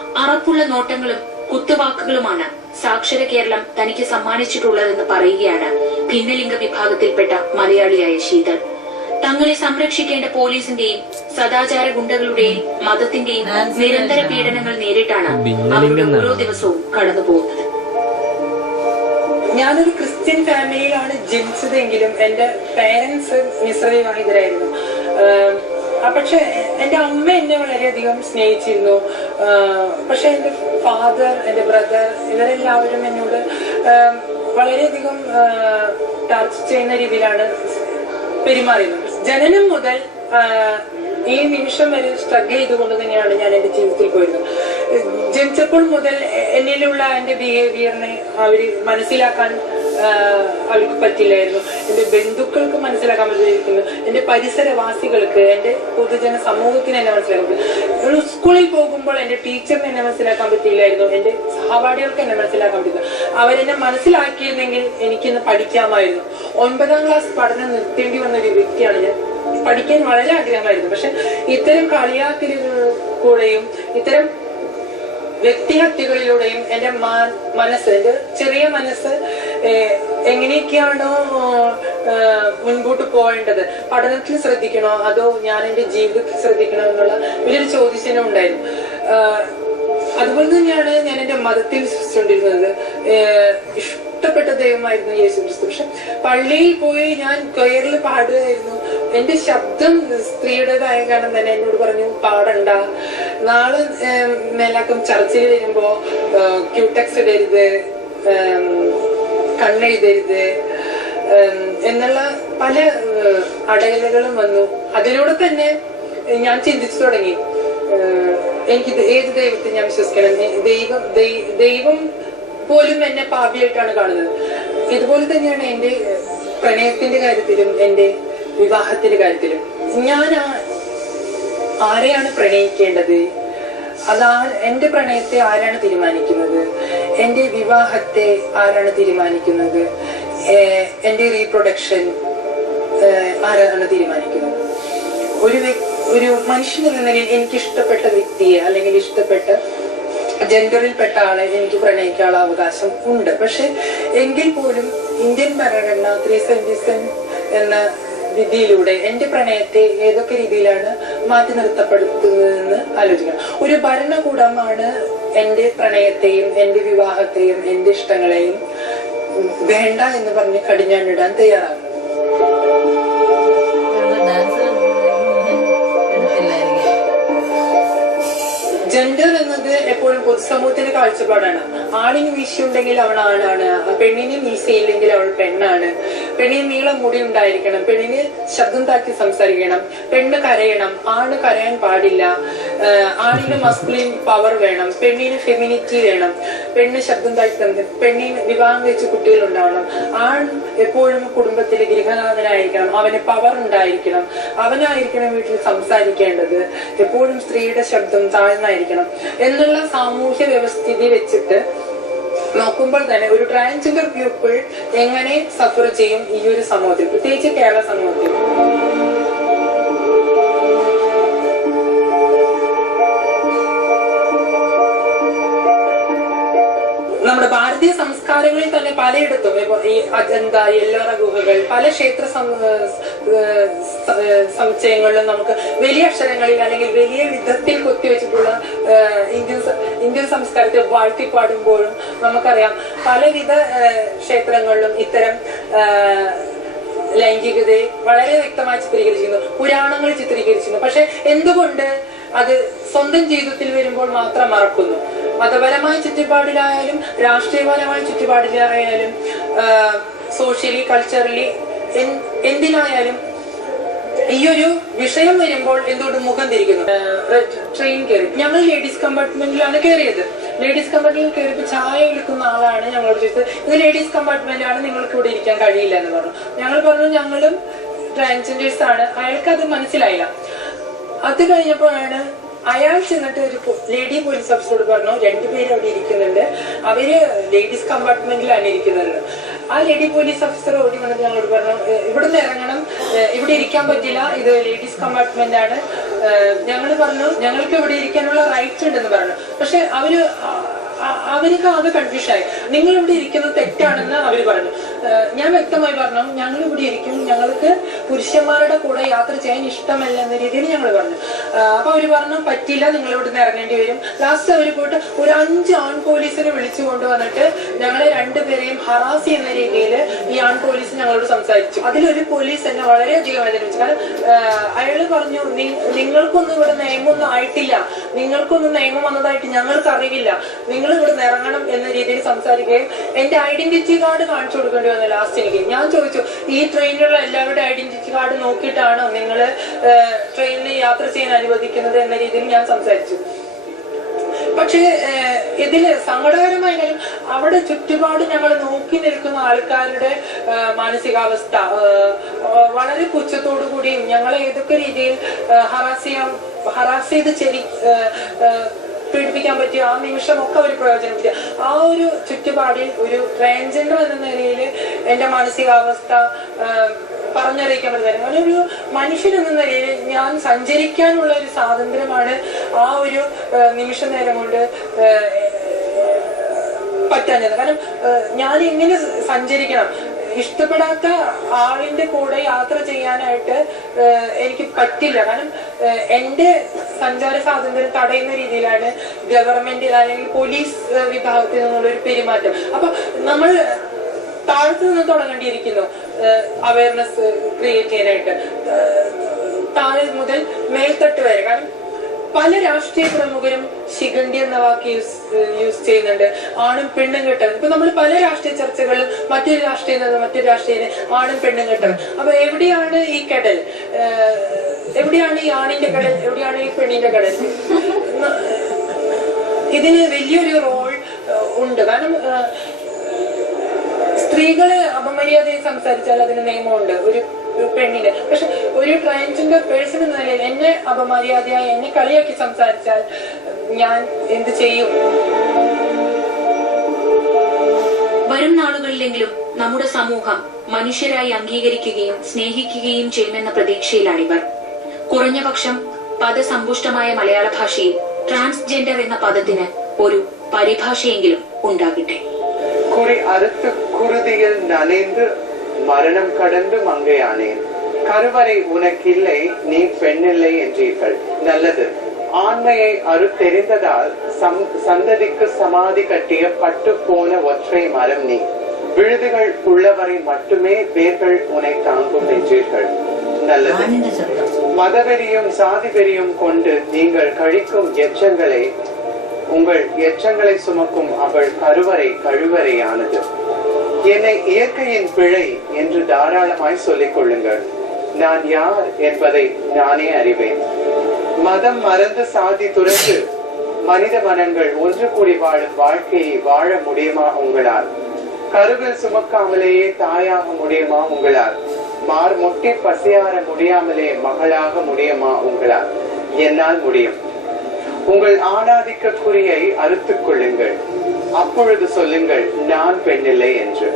അറപ്പുള്ള നോട്ടങ്ങളും കുത്തുവാക്കുകളുമാണ് സാക്ഷര കേരളം തനിക്ക് സമ്മാനിച്ചിട്ടുള്ളതെന്ന് പറയുകയാണ് ഭിന്നലിംഗ വിഭാഗത്തിൽപ്പെട്ട മലയാളിയായ ശീതൾ. തങ്ങളെ സംരക്ഷിക്കേണ്ട പോലീസിന്റെയും സദാചാര ഗുണ്ടകളുടെയും മതത്തിന്റെയും നിരന്തര പീഡനങ്ങൾ നേരിട്ടാണ് അവരുടെ ഓരോ ദിവസവും കടന്നുപോകുന്നത്. ഞാനൊരു ക്രിസ്ത്യൻ ഫാമിലിയിലാണ് ജനിച്ചതെങ്കിലും എന്റെ പേരൻസ് മിശ്ര വിവാഹിതരായിരുന്നു. പക്ഷെ എന്റെ അമ്മ എന്നെ വളരെയധികം സ്നേഹിച്ചിരുന്നു. പക്ഷെ എന്റെ ഫാദർ, എന്റെ ബ്രദർ ഇവരെല്ലാവരും എന്നോട് വളരെയധികം ടച്ച് ചെയ്യുന്ന രീതിയിലാണ് പെരുമാറിയത്. ജനനം മുതൽ ഈ നിമിഷം വരെ സ്ട്രഗിൾ ചെയ്തുകൊണ്ട് തന്നെയാണ് ഞാൻ എന്റെ ജീവിതത്തിൽ പോയിരുന്നത്. ജനിച്ചപ്പോൾ മുതൽ എന്നിലുള്ള എന്റെ ബിഹേവിയറിനെ അവര് മനസ്സിലാക്കാൻ അവർക്ക് പറ്റില്ലായിരുന്നു. എന്റെ ബന്ധുക്കൾക്ക് മനസ്സിലാക്കാൻ പറ്റിയിരിക്കുന്നു, എന്റെ പരിസരവാസികൾക്ക്, എന്റെ പൊതുജന സമൂഹത്തിന് എന്നെ മനസ്സിലാക്കാൻ പറ്റില്ല. ഒരു സ്കൂളിൽ പോകുമ്പോൾ എന്റെ ടീച്ചറിനെ എന്നെ മനസ്സിലാക്കാൻ പറ്റിയില്ലായിരുന്നു, എന്റെ സഹപാഠികൾക്ക് എന്നെ മനസ്സിലാക്കാൻ പറ്റില്ല. അവരെന്നെ മനസ്സിലാക്കിയിരുന്നെങ്കിൽ എനിക്കിന്ന് പഠിക്കാമായിരുന്നു. 9ാം ക്ലാസ് പഠനം നിർത്തേണ്ടി വന്ന ഒരു വ്യക്തിയാണ് ഞാൻ. പഠിക്കാൻ വളരെ ആഗ്രഹമായിരുന്നു. പക്ഷെ ഇത്തരം കളിയാക്കലുകളിലൂടെയും ഇത്തരം വ്യക്തിഹത്യകളിലൂടെയും എന്റെ മനസ്സ്, എന്റെ ചെറിയ മനസ്സ് എങ്ങനെയൊക്കെയാണോ മുൻപോട്ട് പോകേണ്ടത്, പഠനത്തിൽ ശ്രദ്ധിക്കണോ അതോ ഞാൻ എന്റെ ജീവിതത്തിൽ ശ്രദ്ധിക്കണോ എന്നുള്ള വലിയൊരു ചോദ്യചിഹ്നം ഉണ്ടായിരുന്നു. അതുപോലെ തന്നെയാണ് ഞാൻ എന്റെ മതത്തിൽ വിശ്വസിച്ചുകൊണ്ടിരുന്നത്. ഇഷ്ടപ്പെട്ട ദൈവമായിരുന്നു യേശു ക്രിസ്തു. പക്ഷെ പള്ളിയിൽ പോയി ഞാൻ കൊയറിൽ പാടുകയായിരുന്നു. എന്റെ ശബ്ദം സ്ത്രീയുടേതായ കാരണം തന്നെ എന്നോട് പറഞ്ഞു പാടണ്ട, നാളെ മേലാക്കം ചർച്ചിൽ വരുമ്പോ ക്യൂടെക്സ് ഇടരുത്, കണ്ണെഴുതരുത് എന്നുള്ള പല അടയലുകളും വന്നു. അതിലൂടെ തന്നെ ഞാൻ ചിന്തിച്ചു തുടങ്ങി, എനിക്ക് ഏത് ദൈവത്തെ ഞാൻ വിശ്വസിക്കണം. ദൈവം പോലും എന്നെ പാപിയായിട്ടാണ് കാണുന്നത്. ഇതുപോലെ തന്നെയാണ് എന്റെ പ്രണയത്തിന്റെ കാര്യത്തിലും എന്റെ വിവാഹത്തിന്റെ കാര്യത്തിലും. ഞാൻ ആരെയാണ് പ്രണയിക്കേണ്ടത്, എന്റെ പ്രണയത്തെ ആരാണ് തീരുമാനിക്കുന്നത്, എന്റെ വിവാഹത്തെ ആരാണ് തീരുമാനിക്കുന്നത്, എന്റെ റീപ്രൊഡക്ഷൻ ആരാണ് തീരുമാനിക്കുന്നത്. ഒരു മനുഷ്യൻ എന്ന നിലയിൽ എനിക്ക് ഇഷ്ടപ്പെട്ട വ്യക്തിയെ അല്ലെങ്കിൽ ഇഷ്ടപ്പെട്ട ജെൻഡറിൽപ്പെട്ട ആളെ എനിക്ക് പ്രണയിക്കാനുള്ള അവകാശം ഉണ്ട്. പക്ഷെ എങ്കിൽ പോലും ഇന്ത്യൻ ഭരണഘടന 377 എന്ന വിധിയിലൂടെ എന്റെ പ്രണയത്തെ ഏതൊക്കെ രീതിയിലാണ് മാറ്റി നിർത്തപ്പെടുത്തുന്നതെന്ന് ആലോചിക്കണം. ഒരു ഭരണകൂടമാണ് എന്റെ പ്രണയത്തെയും എന്റെ വിവാഹത്തെയും എന്റെ ഇഷ്ടങ്ങളെയും വേണ്ട എന്ന് പറഞ്ഞ് കടിഞ്ഞാണിടാൻ തയ്യാറാകുന്നത്. ജെൻഡർ എന്നത് എപ്പോഴും പൊതുസമൂഹത്തിന്റെ കാഴ്ചപ്പാടാണ്. ആണിന് വീശിയുണ്ടെങ്കിൽ അവൾ ആണാണ്, പെണ്ണിന് വീശയില്ലെങ്കിൽ അവൾ പെണ്ണാണ്, പെണ്ണിന് നീളം മുടി ഉണ്ടായിരിക്കണം, പെണ്ണിന് ശബ്ദം താക്കി സംസാരിക്കണം, പെണ്ണ് കരയണം, ആണ് കരയാൻ പാടില്ല, ആണിന് മസ്കുലിൻ പവർ വേണം, പെണ്ണിന് ഫെമിനിറ്റി വേണം, പെണ്ണ് ശബ്ദം താക്കി, പെണ്ണിന് വിവാഹം കഴിച്ച് കുട്ടികൾ ഉണ്ടാവണം, ആൺ എപ്പോഴും കുടുംബത്തിലെ ഗൃഹനാഥനായിരിക്കണം, അവന് പവർ ഉണ്ടായിരിക്കണം, അവനായിരിക്കണം വീട്ടിൽ സംസാരിക്കേണ്ടത്, എപ്പോഴും സ്ത്രീയുടെ ശബ്ദം താഴ്ന്നായിരിക്കണം എന്നുള്ള സാമൂഹ്യ വ്യവസ്ഥിതി വെച്ചിട്ട് നോക്കുമ്പോൾ തന്നെ ഒരു ട്രാൻസ്ജെൻഡർ പീപ്പിൾ എങ്ങനെ സഫർ ചെയ്യും ഈ ഒരു സമൂഹത്തിൽ, പ്രത്യേകിച്ച് കേരള സമൂഹത്തിൽ. നമ്മുടെ ഭാരതീയ സംസ്കാരങ്ങളിൽ തന്നെ പലയിടത്തും ഈ അജന്ത, എല്ലോറ ഗുഹകൾ, പല ക്ഷേത്ര സമുച്ചയങ്ങളിലും നമുക്ക് വലിയ അക്ഷരങ്ങളിൽ അല്ലെങ്കിൽ വലിയ വിധത്തിൽ കൊത്തിവെച്ചിട്ടുള്ള ഇന്ത്യൻ സംസ്കാരത്തെ വാഴ്ത്തിപ്പാടുമ്പോഴും നമുക്കറിയാം പലവിധ ക്ഷേത്രങ്ങളിലും ഇത്തരം ലൈംഗികതയെ വളരെ വ്യക്തമായി ചിത്രീകരിച്ചിരുന്നു, പുരാണങ്ങൾ ചിത്രീകരിച്ചിരുന്നു. പക്ഷെ എന്തുകൊണ്ട് അത് സ്വന്തം ജീവിതത്തിൽ വരുമ്പോൾ മാത്രം മറക്കുന്നു? മതപരമായ ചുറ്റുപാടിലായാലും രാഷ്ട്രീയപരമായ ചുറ്റുപാടിലായാലും സോഷ്യലി കൾച്ചറലി എന്തിനായാലും ഈ ഒരു വിഷയം വരുമ്പോൾ എന്തുകൊണ്ട് മുഖം തിരിക്കുന്നു? ട്രെയിൻ കയറി ഞങ്ങൾ ലേഡീസ് കമ്പാർട്ട്മെന്റിലാണ് കയറിയത്. ലേഡീസ് കമ്പാർട്ട്മെന്റിൽ കയറിയപ്പോൾ ചായ വിളിക്കുന്ന ആളാണ് ഞങ്ങളോട് ചോദിച്ചത്, ഇത് ലേഡീസ് കമ്പാർട്ട്മെന്റ് ആണ്, നിങ്ങൾക്ക് ഇവിടെ ഇരിക്കാൻ കഴിയില്ല എന്ന് പറഞ്ഞു. ഞങ്ങൾ പറഞ്ഞു ഞങ്ങളും ട്രാൻസ്ജെൻഡേഴ്സ് ആണ്. അയാൾക്ക് അത് മനസ്സിലായില്ല. അത് കഴിഞ്ഞപ്പോഴാണ് അയാൾ ചെന്നിട്ട് ഒരു ലേഡി പോലീസ് ഓഫീസറോട് പറഞ്ഞു, 2 പേര് അവിടെ ഇരിക്കുന്നുണ്ട്, അവര് ലേഡീസ് കമ്പാർട്ട്മെന്റിലാണ് ഇരിക്കുന്നത്. ആ ലേഡി പോലീസ് ഓഫീസർ ഓടി വന്നിട്ട് ഞങ്ങളോട് പറഞ്ഞു, ഇവിടുന്ന് ഇറങ്ങണം, ഇവിടെ ഇരിക്കാൻ പറ്റില്ല, ഇത് ലേഡീസ് കമ്പാർട്ട്മെന്റ് ആണ്. ഞങ്ങൾ പറഞ്ഞു ഞങ്ങൾക്ക് ഇവിടെ ഇരിക്കാനുള്ള റൈറ്റ്സ് ഉണ്ടെന്ന് പറഞ്ഞു. പക്ഷെ അവർക്ക് ആകെ കൺഫ്യൂഷനായി. നിങ്ങൾ ഇവിടെ ഇരിക്കുന്നത് തെറ്റാണെന്ന് അവർ പറഞ്ഞു. ഞാൻ വ്യക്തമായി പറഞ്ഞു ഞങ്ങൾ ഇവിടെ ഇരിക്കും, ഞങ്ങൾക്ക് പുരുഷന്മാരുടെ കൂടെ യാത്ര ചെയ്യാൻ ഇഷ്ടമല്ല എന്ന രീതിയിൽ ഞങ്ങൾ പറഞ്ഞു. അപ്പൊ അവര് പറഞ്ഞു പറ്റില്ല, നിങ്ങൾ ഇവിടുന്ന് ഇറങ്ങേണ്ടി വരും. ലാസ്റ്റ് അവർ പോയിട്ട് ഒരു 5 ആൺ പോലീസിനെ വിളിച്ചു കൊണ്ടുവന്നിട്ട് ഞങ്ങളെ രണ്ടുപേരെയും ഹറാസ് ചെയ്യുന്ന രീതിയിൽ ഈ ആൺ പോലീസ് ഞങ്ങളോട് സംസാരിച്ചു. അതിലൊരു പോലീസ് എന്നെ വളരെയധികം വേദനിപ്പിച്ചു. കാരണം അയാള് പറഞ്ഞു നിങ്ങൾക്കൊന്നും ഇവിടെ നിയമമൊന്നും ആയിട്ടില്ല, നിങ്ങൾക്കൊന്നും നിയമം വന്നതായിട്ട് ഞങ്ങൾക്ക് അറിയില്ല, നിങ്ങൾ ഇവിടെ ഇറങ്ങണം എന്ന രീതിയിൽ സംസാരിക്കുകയും എന്റെ ഐഡന്റിറ്റി കാർഡ് കാണിച്ചു കൊടുക്കേണ്ടി വന്നു ലാസ്റ്റ് എനിക്ക്. ഞാൻ ചോദിച്ചു ഈ ട്രെയിനിലുള്ള എല്ലാവരുടെ ഐഡന്റിറ്റി കാർഡ് നോക്കിയിട്ടാണോ നിങ്ങൾ ട്രെയിനിൽ യാത്ര ചെയ്യാൻ അനുവദിക്കുന്നത് എന്ന രീതിയിൽ ഞാൻ സംസാരിച്ചു. പക്ഷേ ഇതില് സങ്കടകരമായ കാര്യം അവിടെ ചുറ്റുപാട് ഞങ്ങൾ നോക്കി നിൽക്കുന്ന ആൾക്കാരുടെ മാനസികാവസ്ഥ വളരെ പുച്ഛത്തോടു കൂടിയും ഞങ്ങളെ ഏതൊക്കെ രീതിയിൽ ഹറാസ് ചെയ്ത് പീഡിപ്പിക്കാൻ പറ്റിയ ആ നിമിഷമൊക്കെ അവർ പ്രയോജനപ്പെടുത്തിയ ആ ഒരു ചുറ്റുപാടിൽ ഒരു ട്രാൻസ്ജെൻഡർ എന്ന നിലയിൽ എന്റെ മാനസികാവസ്ഥ പറഞ്ഞറിയിക്കാൻ പറ്റുന്ന ഒരു മനുഷ്യൻ എന്ന നിലയിൽ ഞാൻ സഞ്ചരിക്കാനുള്ള ഒരു സ്വാതന്ത്ര്യമാണ് ആ ഒരു നിമിഷ നേരം കൊണ്ട് പറ്റാഞ്ഞത്. കാരണം ഞാൻ എങ്ങനെ സഞ്ചരിക്കണം, ഇഷ്ടപ്പെടാത്ത ആളിന്റെ കൂടെ യാത്ര ചെയ്യാനായിട്ട് എനിക്ക് പറ്റില്ല. കാരണം എന്റെ സഞ്ചാര സ്വാതന്ത്ര്യം തടയുന്ന രീതിയിലാണ് ഗവൺമെന്റ് അല്ലെങ്കിൽ പോലീസ് വിഭാഗത്തിൽ നിന്നുള്ള ഒരു പെരുമാറ്റം. അപ്പൊ നമ്മൾ താഴത്തു നിന്ന് തുടങ്ങേണ്ടിയിരിക്കുന്നു അവയർനെസ് ക്രിയേറ്റ് ചെയ്യാനായിട്ട്, താഴെ മുതൽ മേൽത്തട്ട് വരെ. കാരണം പല രാഷ്ട്രീയ പ്രമുഖരും ശിഖണ്ഡി എന്ന വാക്ക് യൂസ് ചെയ്യുന്നുണ്ട്, ആണും പെണ്ണും കെട്ടവൻ. ഇപ്പൊ നമ്മൾ പല രാഷ്ട്രീയ ചർച്ചകളിലും മറ്റൊരു രാഷ്ട്രീയ ആണും പെണ്ണും കെട്ടവൻ. അപ്പൊ എവിടെയാണ് ഈ കടൽ, എവിടെയാണ് ഈ ആണിന്റെ കടൽ, എവിടെയാണ് ഈ പെണ്ണിന്റെ കടൽ? ഇതിന് വലിയൊരു റോൾ ഉണ്ട്. കാരണം സ്ത്രീകളെ അപമര്യാദയിൽ സംസാരിച്ചാൽ അതിന് നിയമമുണ്ട് ഒരു പെണ്ണിന്. പക്ഷെ ഒരു ട്രാൻസ്ജെൻഡർ പേഴ്സൺ എന്ന നിലയിൽ എന്നെ അപമര്യാദയായി എന്നെ കളിയാക്കി സംസാരിച്ചാൽ ഞാൻ എന്ത് ചെയ്യും? വരും നാളുകളിലെങ്കിലും നമ്മുടെ സമൂഹം മനുഷ്യരായി അംഗീകരിക്കുകയും സ്നേഹിക്കുകയും ചെയ്യുമെന്ന പ്രതീക്ഷയിലാണിവർ. കുറഞ്ഞപക്ഷം പദസമ്പുഷ്ടമായ മലയാള ഭാഷയിൽ ട്രാൻസ്ജെൻഡർ എന്ന പദത്തിന് ഒരു പരിഭാഷയെങ്കിലും ഉണ്ടാകട്ടെ. குறி அறுத்து குருதியில் நனைந்து மரணம் கடந்து மங்கையானேன். கருவறை உனக்கில்லை, நீ பெண்ணில்லை என்றீர்கள். நல்லது, ஆண்மையை அறுத்தெறிந்ததால் சந்ததிக்கு சமாதி கட்டிய பட்டு போன ஒற்றை மரம் நீ. விழுதுகள் உள்ளவரை மட்டுமே வேர்கள் உன்னை தாங்கும் என்றீர்கள். நல்லது, மதவெறியும் சாதி வெறியும் கொண்டு நீங்கள் கழிக்கும் எச்சங்களை, உங்கள் எச்சங்களை சுமக்கும் அவள் கழுவறையானது. என்னை இயற்கையின் பிழை என்று தாராளமாய் சொல்லிக் கொள்ளுங்கள். நான் யார் என்பதை நானே அறிவேன். மதம் மறந்து சாதி துறந்து மனித மனங்கள் ஒன்று கூடி வாழும் வாழ்க்கையை வாழ முடியுமா உங்களால்? கருவில் சுமக்காமலேயே தாயாக முடியுமா உங்களால்? மார் முட்டி பசியார முடியாமலே மகளாக முடியுமா உங்களால்? என்னால் முடியும். உங்கள் ஆணாதிக்க குறியை அறுத்துக் கொள்ளுங்கள், அப்பொழுது சொல்லுங்கள் நான் பெண்ணில்லை என்று.